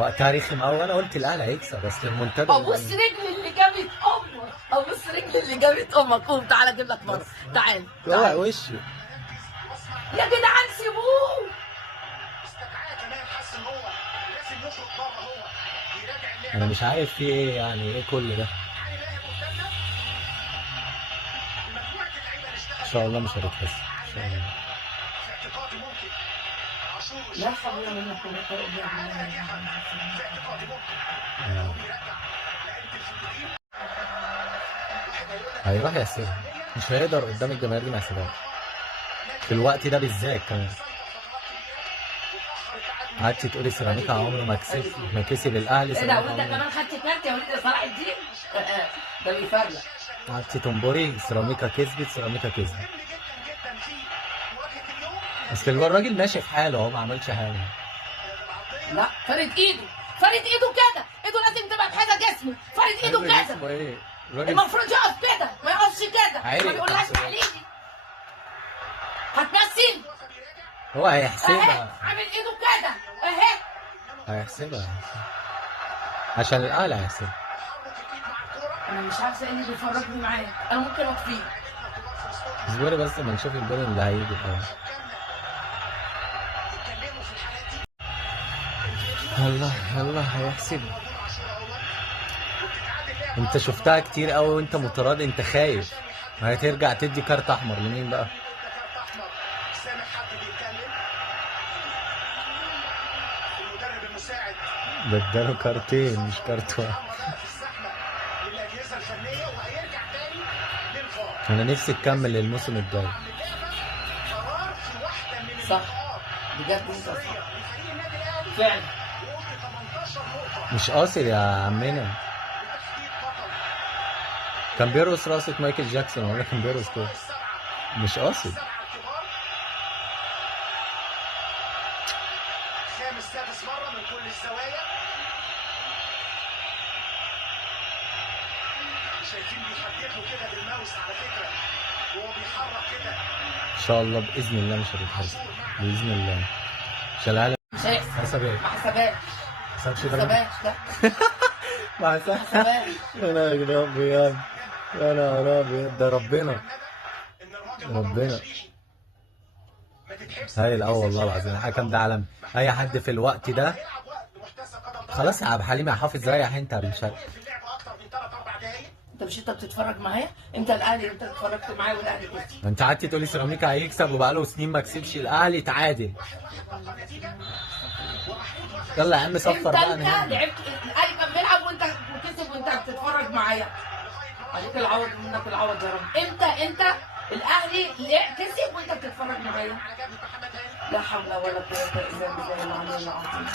وقتها رخم قوي، انا قلت الاهلي هيكسب بس المنتدى ابص رجلي اللي جابت امك، ابص رجلي اللي جابت امك. قوم تعالى اجيب لك مره، تعال اوعى تعال وشه. يا جدعان سيبوه. انا مش عارف في ايه، يعني ايه كل ده؟ ان شاء الله مش هتتحسن ان شاء الله. لا حول ولا قوة الا آه. هيروح يحسبها، مش هيقدر قدام الجماهير دي ما يحسبهاش في الوقت ده بالذات كمان. قعدتي تقولي سيراميكا عمره ما كسب الاهلي، ايه ده؟ سيراميكا وانت عمره. كمان خدت كارت يا وليد يا صلاح الدين؟ ده بيفرق. قعدتي تنبري سيراميكا كسبت، سيراميكا كسبت. اصل الراجل ماشي في حاله، هو ما عملش حاجه. لا فرد ايده، فرد ايده كده، ايده لازم تبقى بحاجه جسمه، فرد ايده كده. اسمه ايه؟ الراجل المفروض يقف كده، ما يقفش كده، عرق ما بيقولهاش تحت. تحليلي. هتمثل هو اهي، هيحسبها. عامل ايده كده اهي. هيحسبها عشان الاهلي هيحسبها. انا مش عارفه ايه اللي بيفرجني معاك، انا ممكن اطفيه. اصبري بس ما نشوف الجول اللي هيجي الاول. يلا يلا هيحسبها. انت شفتها كتير قوي وانت متراضي، انت خايف هترجع تدي كارت احمر لمين بقى؟ ده اداله كارتين مش كارت واحد. انا نفسي تكمل الموسم الجاي. صح بجد انت صح فعلا. مش قاصد يا عمنا، كان بيرقص رقصة مايكل جاكسون ولا كان بيرقص كده؟ مش قاصد. خامس سادس مرة من كل الزوايا. شايفين بيحدد له كده بالماوس على فكرة وهو بيحرك كده. ان شاء الله باذن الله مش هتتحسن باذن الله. مش العالم مش هيحصل. حسب ايه؟ ما حسبهاش، حسبش ما ده؟ حسبهاش لا. ما حسبش. يا نهار ابيض، يا نهار ابيض، ده ربنا ربنا هايل قوي والله العظيم. الحكم ده عالمي، اي حد في الوقت ده. خلاص يا عبد الحليم يا حافظ ريح انت يا بن شرقي. انت مش بتتفرج معايا؟ انت الاهلي انت اتفرجت معايا والاهلي كسب. ما انت قعدتي تقولي سيراميكا هيكسب وبقاله سنين ما كسبش، الاهلي تعادل. يلا يا عم صفر انت بقى انت نهائي. لعبت الاهلي كان بيلعب وانت وكسب وانت بتتفرج معايا. عليك العوض ومنك العوض يا رب. انت الاهلي كسب وانت بتتفرج معايا. لا حول ولا قوه الا بالله العلي العظيم.